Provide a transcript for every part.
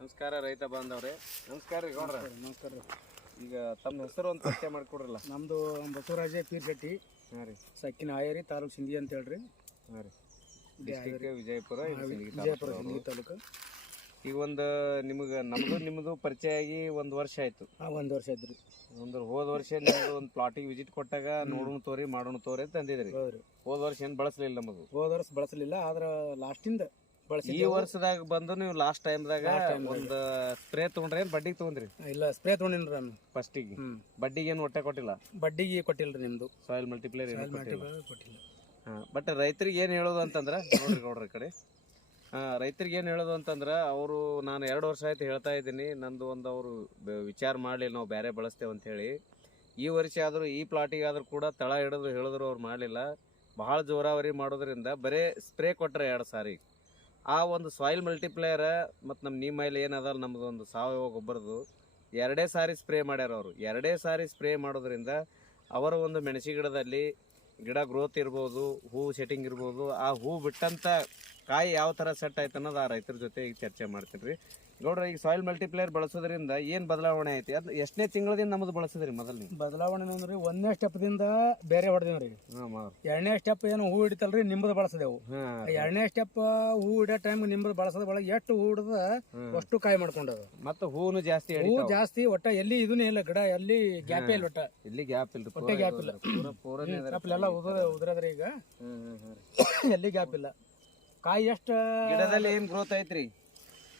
ನಮಸ್ಕಾರ ರೈತ ಬಾಂಧವ್ರೆ. ನಮಸ್ಕಾರ ರೀ ಗೌಡ್ರ. ನಮಸ್ಕಾರ ರೀ. ಈಗ ತಮ್ಮ ಹೆಸರು ಒಂದು ಪರಿಚಯ ಮಾಡಿಕೊಡ್ರಲ್ಲ? ನಮ್ಮದು ಬಸವರಾಜ ಪೀರ್ ಶೆಟ್ಟಿ ಹಾಂ ರೀ. ಸಕ್ಕಿನ ಆಯರಿ ತಾಲೂಕು ಸಿಂಧಿ ಅಂತ ಹೇಳ್ರಿ. ಹಾಂ ರೀ. ಡಿಸ್ಟಿಕ್ ವಿಜಯಪುರ ಇದು ಸಿಂದಗಿ ವಿಜಯಪುರ ತಾಲೂಕು. ಸಿಂಧಿ ತಾಲೂಕು. ಈಗ ಒಂದು ನಿಮಗೆ ನಮ್ದು ನಿಮ್ಮದು ಪರಿಚಯ ಆಗಿ ಒಂದು ವರ್ಷ ಆಯ್ತು. ಹಾಂ ಒಂದು ವರ್ಷ ಆಯ್ತು ರೀ. ಒಂದು ಹೋದ ವರ್ಷ ನೀವು ಒಂದು ಪ್ಲಾಟಿಗೆ ವಿಸಿಟ್ ಕೊಟ್ಟಾಗ ನೋಡೋಣ ತೋರಿ ಮಾಡೋಣ ತೋರಿ ಅಂತ ಅಂದಿದ್ರಿ. ಹೋದ ವರ್ಷ ಏನು ಬಳಸಲಿಲ್ಲ ನಮಗೆ ಹೋದ ವರ್ಷ ಬಳಸಲಿಲ್ಲ ಆದ್ರೆ ಲಾಸ್ಟಿಂದ ಈ ವರ್ಷದಾಗ ಬಂದು ನೀವು ಲಾಸ್ಟ್ ಟೈಮ್ದಾಗ. ಒಂದು ಸ್ಪ್ರೇ ತೊಗೊಂಡ್ರಿ ಏನ್ ಬಡ್ಡಿಗೆ ತಗೊಂಡ್ರಿ ಇಲ್ಲ ಸ್ಪ್ರೇ ತೊಗೊಂಡಿನ್ರಿ ನಾನು. ಫಸ್ಟಿಗೆ ಬಡ್ಡಿಗೆ ಏನು ಹೊಟ್ಟೆ ಕೊಟ್ಟಿಲ್ಲ? ಬಡ್ಡಿಗೆ ಕೊಟ್ಟಿಲ್ರಿ ನಿಮ್ದು. ಸಾಯಿಲ್ ಮಲ್ಟಿಪ್ಲೇರ್ ಏನು ಕೊಟ್ಟಿಲ್ಲ. ಬಟ್ ರೈತರಿಗೆ ಏನು ಹೇಳೋದು ಅಂತಂದ್ರೆ ನೋಡ್ರಿ ನೋಡ್ರಿ ಕಡೆ. ರೈತರಿಗೆ ಏನು ಹೇಳೋದು ಅಂತಂದ್ರೆ ಅವರು ನಾನು ಎರಡು ವರ್ಷ ಆಯ್ತು ಹೇಳ್ತಾ ಇದ್ದೀನಿ ನಂದು ಒಂದು ಅವರು ವಿಚಾರ ಮಾಡಲಿಲ್ಲ ನಾವು ಬೇರೆ ಬಳಸ್ತೇವೆ ಅಂತ ಹೇಳಿ. ಈ ವರ್ಷ ಆದರೂ ಈ ಪ್ಲಾಟಿಗಾದರೂ ಕೂಡ ತಳ ಹಿಡಿದ್ರು ಹೇಳಿದ್ರು ಅವ್ರು ಮಾಡಲಿಲ್ಲ. ಭಾಳ ಜೋರಾವರಿ ಮಾಡೋದ್ರಿಂದ ಬರೇ ಸ್ಪ್ರೇ ಕೊಟ್ಟರೆ ಎರಡು ಸಾರಿ. ಆ ಒಂದು ಸಾಯಿಲ್ ಮಲ್ಟಿಪ್ಲೇಯರ್ ಮತ್ತು ನಮ್ಮ ನಿಮ್ಮ ಮೈಲಿ ಏನದಲ್ಲ ನಮ್ಮದು ಒಂದು ಸಾವಯವ ಗೊಬ್ಬರದು ಎರಡೇ ಸಾರಿ ಸ್ಪ್ರೇ ಮಾಡ್ಯಾರ ಅವರು. ಎರಡೇ ಸಾರಿ ಸ್ಪ್ರೇ ಮಾಡೋದ್ರಿಂದ ಅವರ ಒಂದು ಮೆಣಸಿ ಗಿಡದಲ್ಲಿ ಗಿಡ ಗ್ರೋತ್ ಇರ್ಬೋದು, ಹೂ ಸೆಟ್ಟಿಂಗ್ ಇರ್ಬೋದು, ಆ ಹೂ ಬಿಟ್ಟಂಥ ಕಾಯಿ ಯಾವ ಥರ ಸೆಟ್ ಆಯ್ತು ಅನ್ನೋದು ಆ ರೈತರ ಜೊತೆ ಈಗ ಚರ್ಚೆ ಮಾಡ್ತೀನಿ ರೀ ಗೌಡ್ರ ಈಗ ಸಾಯಿಲ್ ಮಲ್ಟಿಪ್ಲೇಯರ್ ಬಳಸೋದ್ರಿಂದ ಏನ್ ಬದಲಾವಣೆ ಐತಿ? ಅದ್ ಎಷ್ಟನೇ ತಿಂಗಳದಿಂದ ನಮ್ದು ಬಳಸಿದ್ರಿ ಮೊದಲು ಬದಲಾವಣೆ ಅಂದ್ರೆ ಒಂದನೇ ಸ್ಟೆಪ್ದಿಂದ ಬೇರೆ ಹೊಡೆದೇವ್ರಿ ರೀ ಎರಡನೇ ಸ್ಟೆಪ್ ಏನು ಹೂ ಹಿಡಿತಲ್ರಿ ನಿಮ್ದು ಬಳಸದೇವು. ಎರಡನೇ ಸ್ಟೆಪ್ ಹೂ ಹಿಡಿಯೋ ಟೈಮ್ ನಿಮ್ದು ಬಳಸದ ಬಳಗ ಎಷ್ಟು ಹೂ ಹಿಡ್ದ ಅಷ್ಟು ಕಾಯಿ ಮಾಡ್ಕೊಂಡದ. ಮತ್ತೆ ಹೂನು ಜಾಸ್ತಿ ಹೂ ಜಾಸ್ತಿ ಒಟ್ಟ ಎಲ್ಲಿ ಇದನ್ನೇ ಇಲ್ಲ ಗಿಡ ಎಲ್ಲಿ ಗ್ಯಾಪ್ ಇಲ್ಲ ಒಟ್ಟ. ಇಲ್ಲಿ ಗ್ಯಾಪ್ ಇಲ್ಲ ಒಟ್ಟೆ ಗ್ಯಾಪ್ ಇಲ್ಲ. ಎಲ್ಲ ಉದ್ರ ಉದ್ರದ್ರಿ ಈಗ. ಎಲ್ಲಿ ಗ್ಯಾಪ್ ಇಲ್ಲ. ಕಾಯಿ ಎಷ್ಟು ಗಿಡದಲ್ಲಿ ಏನ್ ಗ್ರೋತ್ ಐತ್ರಿ?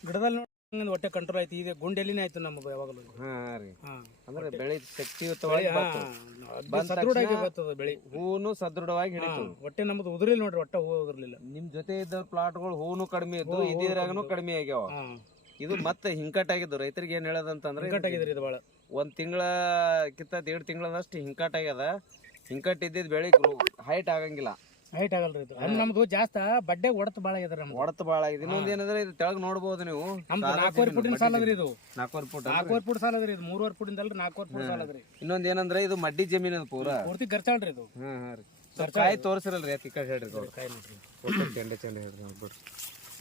ಗಿಡದಲ್ಲಿ ಹೊಟ್ಟೆ ಕಂಟ್ರೋಲ್ ಆಯ್ತು. ಇದೆ ಗುಂಡೆಲಿನೇ ಆಯ್ತು ನಮ್ಮದು ಯಾವಾಗಲೂ ಹಾ ರೀ. ಅಂದ್ರೆ ಬೆಳೆ ಶಕ್ತಿಯುತವಾಗಿ ಸದೃಢವಾಗಿ ಬರ್ತದೆ ಬೆಳಿ. ಹೂನು ಸದೃಢವಾಗಿ ಹಿಡಿತು. ಹೊಟ್ಟೆ ನಮ್ದು ಉದುರಿಲ್ಲ ನೋಡ್ರಿ ಹೊಟ್ಟೆ ಹೂ ಉದುರ್ಲಿಲ್ಲ. ನಿಮ್ ಜೊತೆ ಇದ್ದ ಪ್ಲಾಟ್ಗಳು ಹೂನು ಕಡಿಮೆ ಇದ್ದು ಇದ್ರಾಗನು ಕಡಿಮೆ. ಆಗ್ಯಾವ. ಇದು ಮತ್ತೆ ಹಿಂಕಟ್ ರೈತರಿಗೆ ಏನ್ ಹೇಳದಂತಂದ್ರೆ ಇದು ಕಟ್ಟಾಗಿದ್ರಿ ಇದು ಭಾಳ ಒಂದ್ ತಿಂಗಳ ಕಿತ್ತ ದೇಡ್ ತಿಂಗಳದಷ್ಟು ಹಿಂಕಟ್ ಆಗ್ಯದ. ಹಿಂಕಟ್ ಇದ್ದಿದ್ ಬೆಳಿ ಹೈಟ್ ಆಗಂಗಿಲ್ಲ. ಹೈಟ್ ಆಗಲ್ರಿ ಇದು. ಅಂದ್ರೆ ನಮ್ದು ಜಾಸ್ತಿ ಬಡ್ಡೆ ಒಡತ್ ಭಾಳ ಆಗ್ಯದ ನಮ್ದು. ಹೊಡತ್ ಬಾಳ ಆಗಿದೆ ಇನ್ನೊಂದ್ ಏನಂದ್ರೆ ಇದು ತೆಳಗ್ ನೋಡ್ಬೋದು ನೀವು. ನಮ್ದು ಸಾಲ ನಾಲ್ಕೂವರೆ ಫುಟಿನ ಸಾಲ ಅದ್ರಿ ಇದು. ನಾಲ್ಕೂವರೆ ಫುಟ್ ನಾಲ್ಕೂವರೆ ಫುಟ್ ಸಾಲ ಅದ್ರಿ ಇದು. ಮೂರುವರೆ ಫುಟಿಂದ ಅಲ್ರಿ ನಾಲ್ಕೂವರೆ ಫುಟ್ ಸಾಲ ಅದ್ರಿ. ಇನ್ನೊಂದ್ ಏನಂದ್ರೆ ಇದು ಮಡ್ಡಿ ಜಮೀನ್ ಅದ ಪೂರ. ಪೂರ್ತಿ ಗರ್ಚಾಳ್ರಿ ಇದು. ಹಾ ರೀ. ಸ್ವಲ್ಪ ಕಾಯಿ ತೋರಿಸಿರಲ್ರಿ ಅತಿ ಕಡೆ ಹೇಳ್ರಿ ಗೌಡ್ರ ಕಾಯಿ ನೋಡ್ರಿ ಒಟ್ಟು ಚೆಂಡೆ ಚೆಂಡೆ ಹೇಳ್ರಿ ನಾವು ಬಿಡ್ರಿ.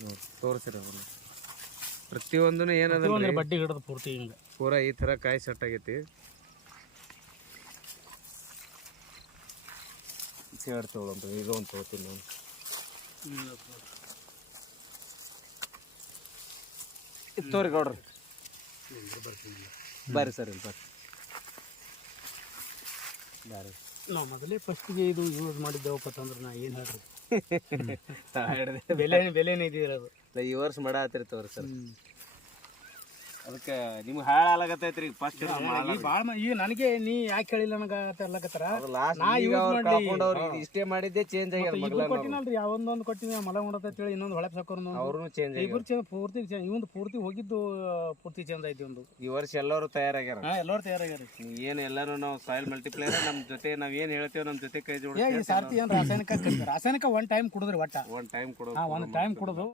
ನೋಡಿ ತೋರಿಸಿರ ಅವ್ರನ್ನ ಪ್ರತಿಯೊಂದನು ಏನದ ಬಡ್ಡಿ ಹಿಡಿದು ಪೂರ್ತಿ ಹಿಂಗ. ಪೂರ ಈ ತರ ಕಾಯಿ ಸೆಟ್ ಆಗೈತಿ. ಸೇರ್ ತಗೊಳಂತ ಇದು ಒಂದು ತಗೋತೀನಿ ನಾನು. ಇದು ತೋರಿ ಗೌಡ್ರಿ. ಬರ್ರಿ ಸರ್ ಇಲ್ಲಿ ಬರ್ರಿ. ಬರ್ರಿ. ನಾವು ಮೊದಲೇ ಫಸ್ಟಿಗೆ ಇದು ಯೂಸ್ ಮಾಡಿದ್ದೇವಪ್ಪ ಅಂತಂದ್ರೆ ನಾ ಏನು ಹೇಳ್ರಿ. ಬೆಲೆ ಬೆಲೆನೇ ಇದಿಲ್ಲ ಅದು. ಈ ವರ್ಷ ಮಾಡ ಸರ್. ಅದಕ್ಕೆ ನಿಮ್ಗೆ ಹಾಳಾಗತೈತ್ರಿ ಫಸ್ಟ್ ಭಾಳ ಮ- ಈ ನನಗೆ ನೀ ಯಾಕೆ ಹೇಳಿಲ್ಲ ನನಗೆ ಅಂತ ನಾ ಮಾಡಿ- ಇಷ್ಟೇ ಮಾಡಿದ್ದೆ ಚೇಂಜ್ ಆಗಿದೆ ಕೊಟ್ಟಿನಲ್ರಿ ಯಾವೊಂದೊಂದು ಕೊಟ್ಟಿನಿ ಮಲ ಹೇಳಿ ಇನ್ನೊಂದು ಹೊಳೆ ಸಾಕೋರ್ ಅವ್ರು ಚೇಂಜ್ ಇಬ್ರು ಚೇಂಜ್ ಪೂರ್ತಿ ಚೇಂಜ್ ಇವೊಂದು ಪೂರ್ತಿ ಹೋಗಿದ್ದು ಪೂರ್ತಿ ಚೇಂಜ್ ಆಯ್ತು ಒಂದು ಈ ವರ್ಷ ಎಲ್ಲರೂ ತಯಾರಾಗ್ಯಾರ. ಹಾ ಎಲ್ಲರೂ ತಯಾರಾಗ್ಯಾರ. ಏನು ಎಲ್ಲರೂ ನಾವು ಸಾಯಿಲ್ ಮಲ್ಟಿಪ್ಲೇಯರ್ ನಮ್ಮ ಜೊತೆ ನಾವು ಏನು ಹೇಳ್ತೇವೆ ನಮ್ಮ ಜೊತೆ ಕೈ ಜೋಡಿ ಸಾರ್ತಿ ಏನ್ ರಾಸಾಯನಿಕ ರಾಸಾಯನಿಕ ಒನ್ ಟೈಮ್ ಕುಡಿದ್ರಿ ಒಟ್ಟ. ಒನ್ ಟೈಮ್ ಕೊಡೋ ಒಂದು ಒಂದ್ ಟೈಮ್ ಕುಡಿದು.